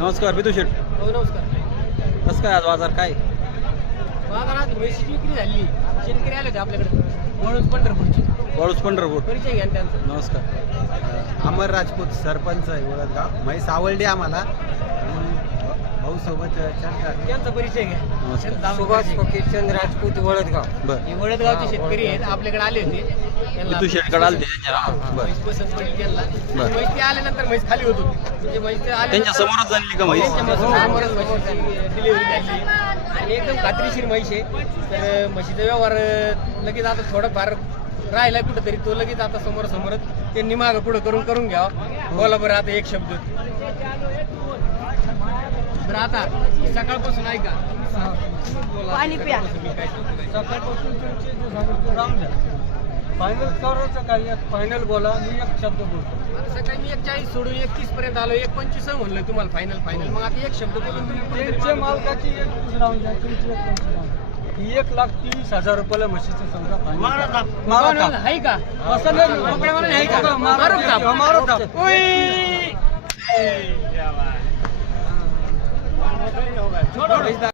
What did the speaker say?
नमस्कार बिदू शेठ. हो नमस्कार. कसं काय आज बाजार काय? बाजारात म्हशीची विक्री झाली. शेतकरी आले होते आपल्याकडे वळूच पंढरपूरची. वळूस पंढरपूर. परिचय घ्या ना त्यांचा. नमस्कार. अमर राजपूत सरपंच आहे वळदगाव. म्हैस आवडली आम्हाला. भाऊ सोबत चर्चा. त्यांचा परिचय घ्या. नमस्कार. त्यांचा सुभाष परिचय. फकीरचंद राजपूत वळदगाव. बरं. हे वडदगावचे शेतकरी आहेत आपल्याकडे आले होते. त्यांना बिदू शेठकडे आले त्यांच्या नावावर. बरं. म्हैस पसंत पडली त्यांना. बरं. म्हैस ते आल्यानंतर म्हैस खाली होत होती. म्हणजे म्हैस ते आल्यानंतर- त्यांच्या समोरच आणली का म्हैस? त्यांच्या समोरच म्हशीची डिलिव्हरी झाली आणि एकदम खात्रीशीर म्हैस आहे. तर म्हशीचा व्यवहार लगेच आता थोडंफार राहिला कुठंतरी तो लगेच आता समोरच त्यांनी मागं पुढं करून घ्यावं. बोला बरं आता एक शब्द. बरं आता सकाळपासून ऐका. पाणी प्या. सकाळपासून राहून द्या. फायनल करायचं काय? फायनल बोला. मी एक शब्द बोलतो. आता सकाळी मी 1:40 सोडून 31 पर्यंत आलो. 1:25 म्हणलं तुम्हाला फायनल. मग आता एक शब्द बोलून तुम्ही मालकाची 1,30,000 रुपयाला म्हशीचं समजा आहे का?